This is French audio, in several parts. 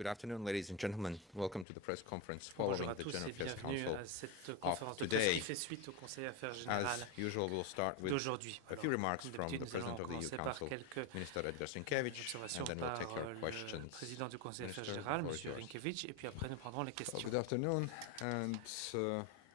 Good afternoon, ladies and gentlemen. Welcome to the press conference Bonjour following à the tous General et Affairs bienvenue Council à cette conférence de presse qui fait suite au Conseil Affaires Générales As usual, we'll start with d'aujourd'hui. a few remarks Comme from d'habitude, the nous allons President of the EU commencer par Council, quelques Minister Edgar Sienkiewicz, observations and then we'll par take your le questions. président du Conseil Affaires Minister, Générales, the M. floor is yours. Rinkevich, et puis après nous prendrons les questions. Good afternoon, and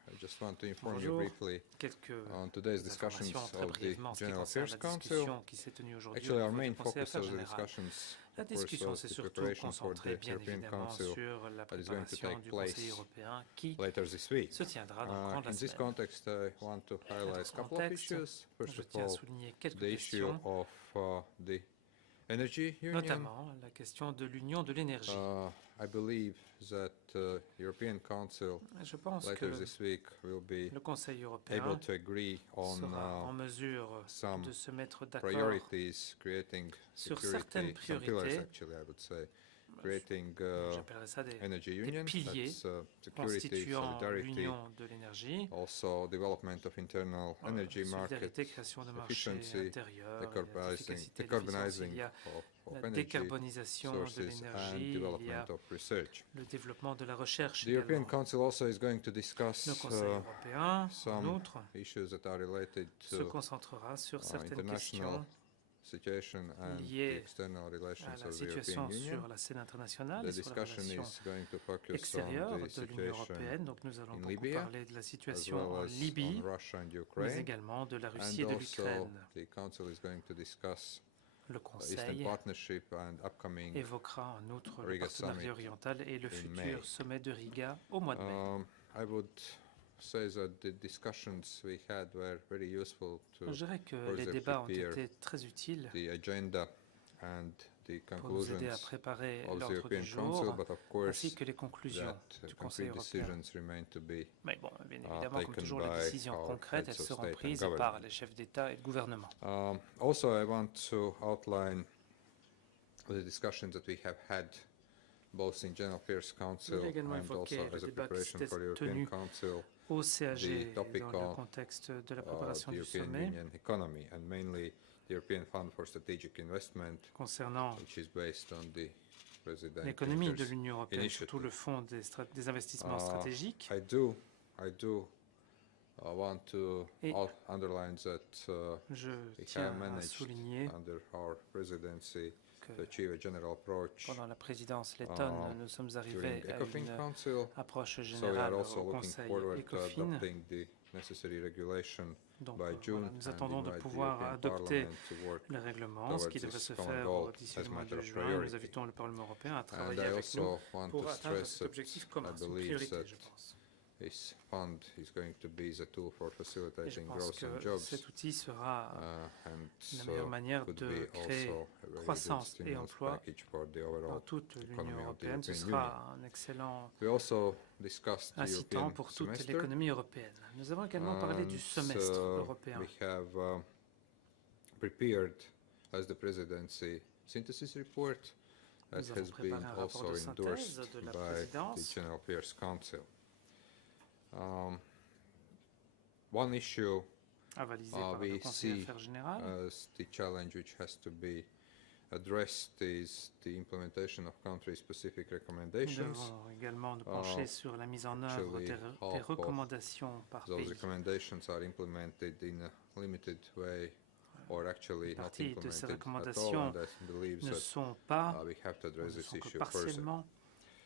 I just want to inform you Bonjour. briefly Quelques on today's discussions informations très of the brièvement en ce qui General concerne Affairs la Council. discussion qui s'est tenue aujourd'hui Actually, au our niveau main du Conseil focus Affaires of the Générales. discussions, La of course, discussion was s'est the surtout preparation for concentrée the bien European évidemment Council sur la that is going to préparation take du Conseil place européen qui later this week. se tiendra dans le courant de In la this semaine. context, I want to highlight a Dans ce couple of contexte, issues. First je of tiens à all, souligner quelques the issue questions, of the energy union. notamment la question de l'union de l'énergie. I believe that European Council Je pense later que this week will be le Conseil européen able to agree sera en on mesure some de se mettre d'accord priorities, creating sur security, certaines some pillars priorités. actually, I would say, creating J'appellerais ça des energy union, piliers that's security, constituant solidarity, l'union de l'énergie, also development of internal energy market, solidarité, création de marchés efficiency, intérieurs, il y a of la energy décarbonisation de sources and l'énergie, il y a development of research. le développement de la recherche The European également. Council also is going to discuss Le Conseil européen, en some outre, issues that are related se to concentrera sur certaines international questions situation and the liées external à relations la of the situation European sur Union. la scène internationale The et sur la discussion relation is going to focus extérieure on the de l'Union situation européenne. Donc nous allons in beaucoup Libya, parler de la as situation well en as Libye, on Russia and mais Ukraine. également de la And Russie et de also, l'Ukraine. the Council is going to discuss Le Eastern Conseil Partnership and upcoming évoquera en outre le Riga partenariat Summit oriental et le in futur May. sommet de Riga au mois de mai. I would say that the discussions we had were very useful to Je dirais que les further débats ont prepare été très utiles the agenda and the pour nous aider à conclusions préparer of the l'ordre European du Council, jour, but of course ainsi que les conclusions that du Conseil concrete européen. decisions remain to be Mais bon, bien évidemment, comme taken toujours, les by décisions our concrètes, elles heads of seront state and prises government. par les chefs d'État et de gouvernement. Also, I want to outline the discussions that we have had both in General Affairs Council également and évoquer also le as a débat qui preparation s'était for the European tenu Council, Au CAG, the topic dans le of contexte de la the préparation du European sommet, Union economy, and mainly the European Fund for Strategic Investment, concernant which is based on the President l'économie de Juncker's l'Union européenne, initiative. surtout le fonds des investissements stratégiques. I do want to Et underline that je we tiens have à managed souligner under our presidency que to achieve a general approach pendant la présidence lettonne, nous sommes arrivés during à ECOFIN une Council. approche So we générale are also au looking Conseil forward to ECOFIN. adopting the necessary regulation Donc by June voilà, nous and attendons de invite the pouvoir European adopter Parliament to work. le règlement, ce qui towards devrait this se common faire goal d'ici as le a mois matter de of juin. priority. Nous invitons le Parlement européen à And travailler I avec nous also want pour to atteindre stress cet that objectif I commun. C'est une believe priorité, that je pense. this fund is going to be the tool for Et je facilitating pense growth and que jobs. cet outil sera And la meilleure manière could de be créer also a very good croissance et stimulus emploi package for the dans overall toute l'Union economy of the européenne. Ce European sera un excellent We also discussed the incitant European pour toute semester. l'économie européenne. Nous avons également parlé du semestre européen. We have prepared as the presidency synthesis report that Nous avons has préparé been un rapport also de synthèse endorsed de la by the présidence. General Affairs Council. One issue Avalisé par le we Conseil see Affaires Générales. as the challenge which has to be addressed is the implementation of country-specific Nous recommendations. devons également nous pencher sur la mise en œuvre des half of recommandations par Those pays. recommendations are implemented in a limited way or actually not Partie de ces implemented at all, recommandations and I believe ne that sont pas, we have to ne address this sont que issue further. partiellement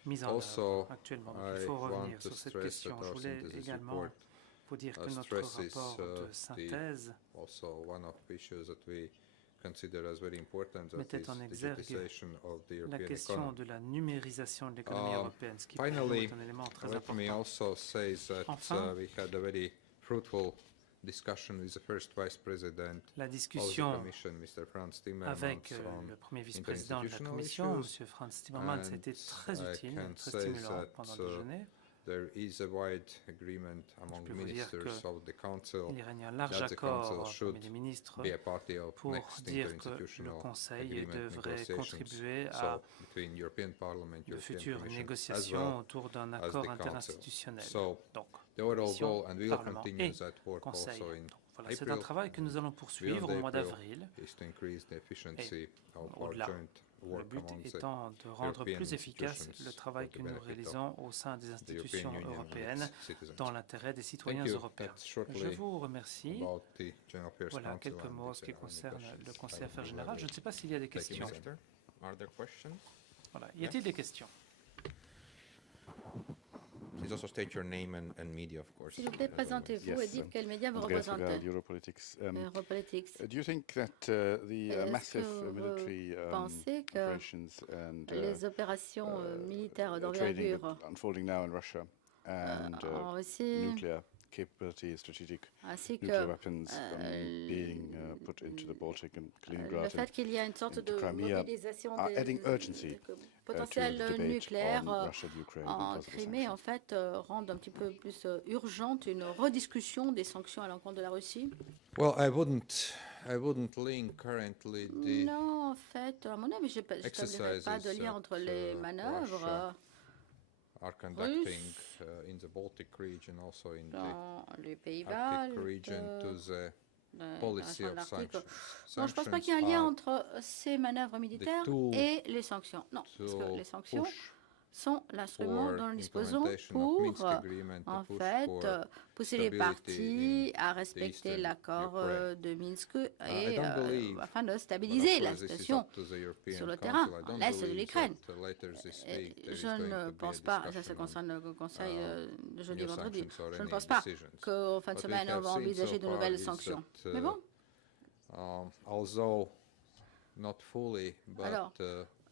mises en Also, œuvre actuellement. Donc il I faut want revenir to sur cette stress question. that Je our voulais synthesis également report vous dire que notre stresses rapport de the synthèse also one of the issues that we consider as very important, that mettait is en exergue digitization of the la European question economy. de la numérisation de l'économie européenne, ce qui pour nous Finally, est un élément très let me important. also say that Enfin, we had a very fruitful discussion with the first Vice President La of the discussion Commission, Mr. Franz Timmermans, avec on le premier vice-président de la interinstitutional Commission, issues, M. Franz Timmermans, a été très I utile, can très say stimulant that, pendant le déjeuner. there is a wide agreement among peux vous dire ministers of the Council Il y règne un large that the Council accord should parmi les ministres be a party of pour next dire que le interinstitutional Conseil agreement devrait negotiations. contribuer à So, between European Parliament, de European futures Commission, as négociations well autour d'un as accord the Council. interinstitutionnel. So, Donc, the overall Commission, goal, and we will Parlement continue et that work Conseil. also in Donc, Voilà, c'est un travail que nous allons poursuivre au mois d'avril. is to increase the efficiency of our Au-delà, joint le work but among the étant de rendre European plus efficace institutions le travail for the que nous benefit of réalisons au sein des the institutions European Union and européennes its citizens. dans l'intérêt des citoyens Thank you. européens. That's shortly Je vous remercie. about the General Affairs Voilà Council quelques and mots en if ce qui there are any concerne questions, le I Conseil would Affaires be Générales. Je ne sais pas s'il y a des Thank you, questions. Minister, are there questions? Voilà. Y a-t-il des questions? Please also state your name and media, of course. S'il vous plaît, as always. présentez-vous et dites quels médias vous Andreas représentez. Vidal, Europolitics. Europolitics. Do you think that the Est-ce massive que vous military pensez que operations and les opérations militaires trading d'envergure unfolding now in Russia and en Russie, nuclear capability, strategic ainsi nuclear que weapons being put into the Baltic and le Kaliningrad fait qu'il y a une sorte into de Crimea mobilisation are des adding urgency potentiels to the debate nucléaires on Russia-Ukraine en because of the Crimée, sanctions. en fait, rendent un petit peu plus urgente une rediscussion des sanctions à l'encontre de la Russie. Well, I wouldn't link currently the Non, en fait, à mon avis, je n'établirais pas de lien entre les manœuvres are conducting in the Baltic region, also in the dans les pays Arctic baltes, region, to the dans policy la of région de l'Arctique. sanctions. Non, je ne pense pas qu'il y ait un lien Sanctions entre ces manœuvres militaires tool et les sanctions. Non, parce que les to sanctions push sont l'instrument for dont nous disposons implementation of pour, Minsk Agreement, to en push fait, for pousser les stability parties à respecter eastern l'accord Ukraine. de Minsk I et don't believe, afin de but stabiliser of la course this is situation up to the European sur le Council. terrain, I en don't l'est de believe l'Ukraine. that later this week there is Je going ne to be a pense pas, ça discussion concerne le Conseil de jeudi et new vendredi, sanctions or je ne any pense pas decisions. qu'en fin de What we semaine on have va seen envisager so de far nouvelles is sanctions. that, Mais bon, although not fully, but alors,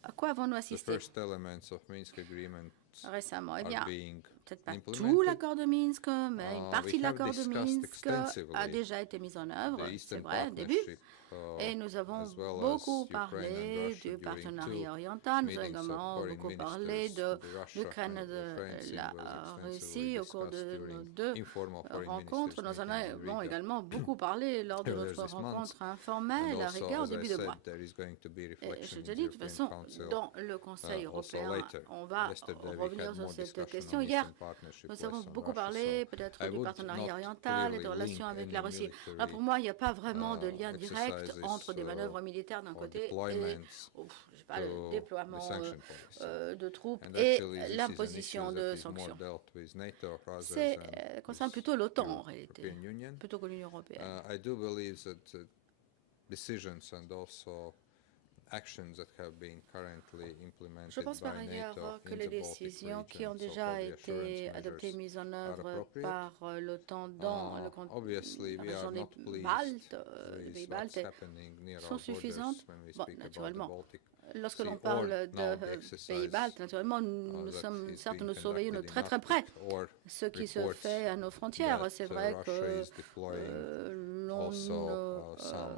à quoi avons-nous the assisté first elements of Minsk Agreement récemment? Eh are bien, being peut-être pas tout implemented. l'accord de Minsk, mais une partie We de have l'accord de discussed Minsk a extensively déjà été mise en œuvre, the c'est Eastern vrai, au début. Partnership, Et nous avons as well beaucoup as Ukraine and parlé Russia du during partenariat two oriental. Nous avons meetings of également foreign beaucoup parlé ministers, de the Russia l'Ukraine et and the France. de It la was extensively Russie au cours de discussed nos during deux informal foreign rencontres. ministers Nous en meetings in avons Riga. également beaucoup parlé lors de earlier notre this month. rencontre informelle And à also, Riga au as I début de said, mois. there is going to be Et reflection je in te the dis, de toute European façon, Council, dans le Conseil also européen, later. on va Yesterday we revenir had sur more cette discussion question. on Hier, Eastern Partnership, nous avons less on beaucoup Russia, parlé so peut-être I du would partenariat not oriental et de clearly relations link avec any la Russie. Là, military, pour moi, il n'y a pas vraiment de lien direct exercises, entre des manœuvres militaires d'un or côté et deployments je sais pas, le to déploiement the sanction policy. de troupes And et actually, this is an l'imposition issue de that is more sanctions. dealt with NATO rather C'est than concerne with plutôt l'OTAN en réalité, European Union. plutôt que l'Union européenne. I do believe that decisions and also actions that have been currently implemented Je pense par by ailleurs NATO que in les the Baltic décisions qui ont region, déjà so-called été reassurance adoptées et measures, mises en are œuvre appropriate. par l'OTAN dans la Obviously, we are région des not pleased Baltes, des with pays what's baltes, happening near sont our borders suffisantes. when we Bon, speak about the naturellement, Baltic lorsque Sea l'on or parle now the de exercise, pays baltes, naturellement, nous that sommes is certes, being nous surveillons de conducted très in très près Arctic, or ce qui se reports fait à nos frontières. that C'est vrai Russia que is deploying l'on also some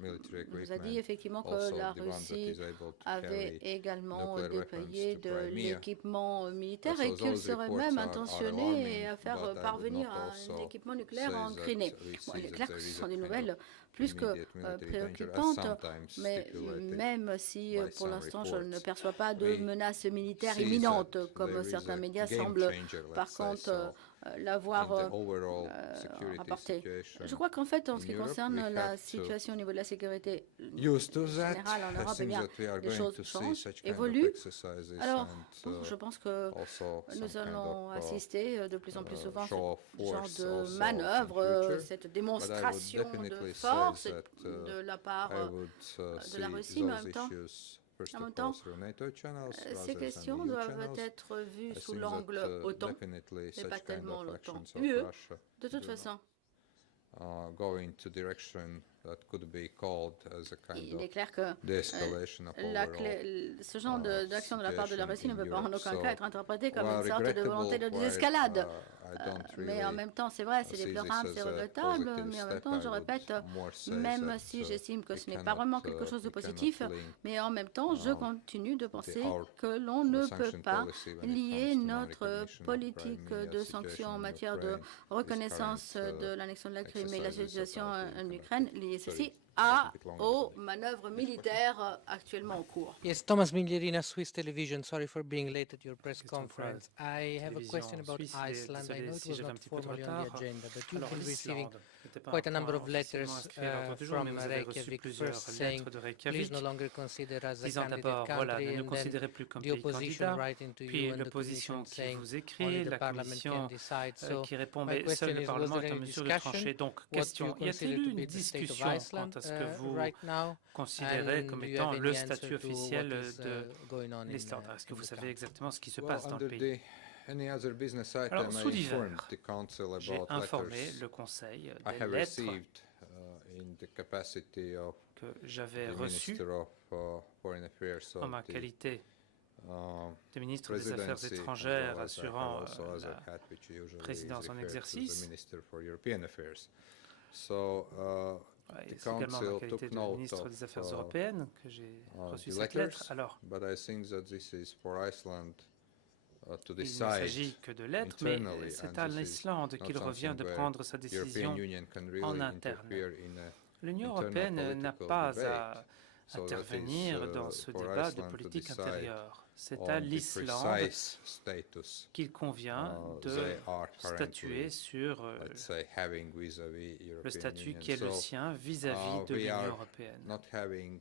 military nous a equipment, dit effectivement que also la the one that Russie is able to avait carry également nuclear déployé weapons to de Crimea. l'équipement militaire So et qu'il those serait reports même are intentionné alarming, à but faire I would parvenir not un also équipement nucléaire say en that Crimée. we Bon, see il est that clair que there ce is sont a des kind nouvelles of plus que immediate military danger, as préoccupantes, sometimes mais stipulated même si by pour some l'instant je ne reports. perçois pas de We menace militaire see imminente that comme there is certains a médias game semblent changer, par let's say contre so, l'avoir in the overall security rapporté. situation Je crois qu'en fait, en ce in qui Europe. concerne We la have to situation au niveau de la sécurité used to that. générale en I Europe, eh think bien, that we are les going choses to see changent, such kind of évoluent. exercises Alors, and je pense que also some nous kind allons of assister de plus en plus souvent à ce show of genre force de also in manœuvre, future. cette But I would démonstration de definitely say force that de la part I would de la see Russie, mais en those même temps, issues first en of même all temps, through NATO channels rather ces than questions EU doivent channels. être vues I sous think l'angle that OTAN, definitely mais such pas kind tellement of l'OTAN actions of UE. Russia De toute do not, façon, go into direction that could be called as a kind il of est clair que de-escalation of la overall ce genre d'action de la part de la Russie ne peut pas en aucun So, cas être interprété comme while une sorte de volonté de regrettable, désescalade. I don't Mais en really même temps, c'est vrai, c'est see this déplorable, as c'est a regrettable, positive mais en même step. temps, I je would répète, more say même that, si j'estime que we ce n'est pas cannot, vraiment quelque chose de we cannot positif, link mais en même temps, je continue de penser our que l'on ne peut sanction pas policy when it lier comes to notre non-recognition of politique Crimea, de situation sanctions en in matière de Ukraine, reconnaissance this current, de l'annexion de la Crimée et la exercises situation about the en kind of Ukraine, lier sorry, ceci à, a bit longer aux today. manœuvres militaires actuellement en cours. Yes, Thomas Miglierina, Swiss Television. Sorry for being late at your press Question pour la conference. I have a question télévision about suisse. Iceland. I Désolé know it si was j'avais un not petit peu de formally on the retard. agenda, but you've Alors, been receiving l'Islande n'était pas quite a un number point of officiellement letters inscrit à l'ordre du jour, mais from vous avez reçu Reykjavik, plusieurs first saying lettres de please Reykjavik no longer consider us a disant candidate d'abord, voilà, country, ne nous and then considérez plus comme the pays opposition candidat, writing to puis you and the l'opposition commission qui saying vous only écrit, the la parliament can commission decide. So qui répond, my mais seul question le is, was Parlement there est en any mesure de discussion? trancher. Donc, What do question, you y consider a-t-il to eu be une the state of discussion Iceland quant à ce que vous right now? considérez And comme do you étant have le any answer statut to officiel what is, de going on in, l'Islande? Est-ce que in vous the savez country? exactement ce qui se Well, passe dans le under pays? any other business Alors, item, sous I informed divers, the council j'ai about informé letters le Conseil I des have lettres received in the capacity of que j'avais the reçues Minister of Foreign Affairs en of ma the qualité de ministre des Affaires Presidency, as étrangères well as I have assurant also other la hat, which usually is présidence en referred to the exercice. Minister for European Affairs. So Et the c'est également ma council qualité took de note ministre des Affaires of européennes que j'ai reçu the cette lettre. letters, Alors, but I think that this is for Iceland to il ne decide. s'agit que de lettres, mais internally, c'est and à this is l'Islande not qu'il revient de something prendre sa European décision. Union can en really interne. interfere in a L'Union internal européenne n'a political pas debate. à So that is, intervenir dans ce for débat de Iceland to politique decide intérieure. C'est on à the l'Islande precise status qu'il convient they de are statuer currently, sur let's say, having vis-à-vis le European statut Union. qui est le So, sien vis-à-vis de we l'Union are européenne. not having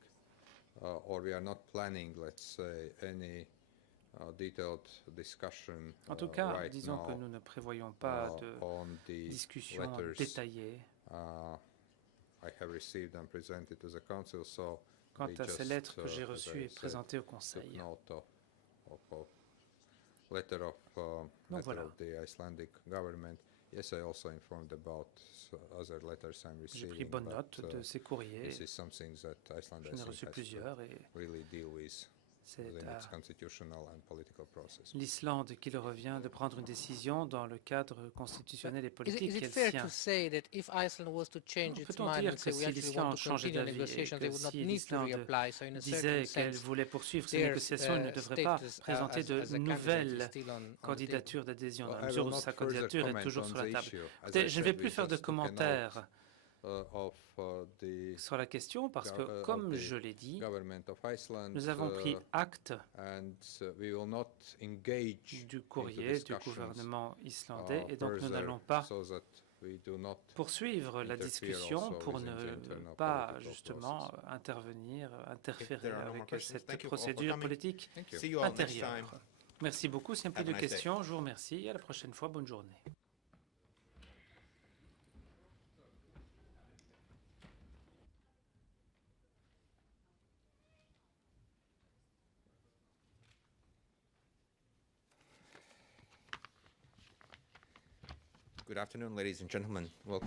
or we are not planning, let's say, any detailed discussion En tout cas, right disons now que nous ne prévoyons pas de on the discussion letters détaillée. I have received and presented to the council, so Quant we à ces just, lettres que j'ai as reçues I et said, présentées au took Conseil. note of letter of letter voilà. of the Icelandic government. Yes, I also informed about other letters I'm J'ai receiving. pris bonne but, note de ces courriers. this is something that Iceland J'en I ai think reçu has to plusieurs et really deal with c'est within à its constitutional and political process. l'Islande qu'il revient de prendre une décision dans le cadre constitutionnel et Is politique it qui est le fair sien. to say that if Iceland was to change its Peut-on mind dire and say que we si actually want l'Islande to changeait continue d'avis et negotiations, they que would not si need to l'Islande reapply? So in a certain disait qu'elle sense, voulait poursuivre ces their, négociations, elle ne devrait pas status, présenter as a de candidate nouvelles is still on the table. candidatures d'adhésion, dans Well, la I mesure will où not sa further candidature est comment toujours on sur la the table. issue. As Écoutez, I je ne vais said, plus we faire de just took a note, commentaires of the sur la question parce que, of comme the je l'ai dit, government of Iceland, nous avons pris acte and we will not engage du into courrier du discussions, gouvernement islandais et donc nous further, n'allons pas so that we do not poursuivre la interfere discussion also pour within the ne internal pas political justement process. intervenir, interférer there are no more avec questions, cette thank you all for procédure coming. politique Thank you. See you all next time. intérieure. Merci beaucoup. S'il n'y a plus Have a de nice day. questions, je vous remercie et à la prochaine fois. Bonne journée. Good afternoon, ladies and gentlemen. Well,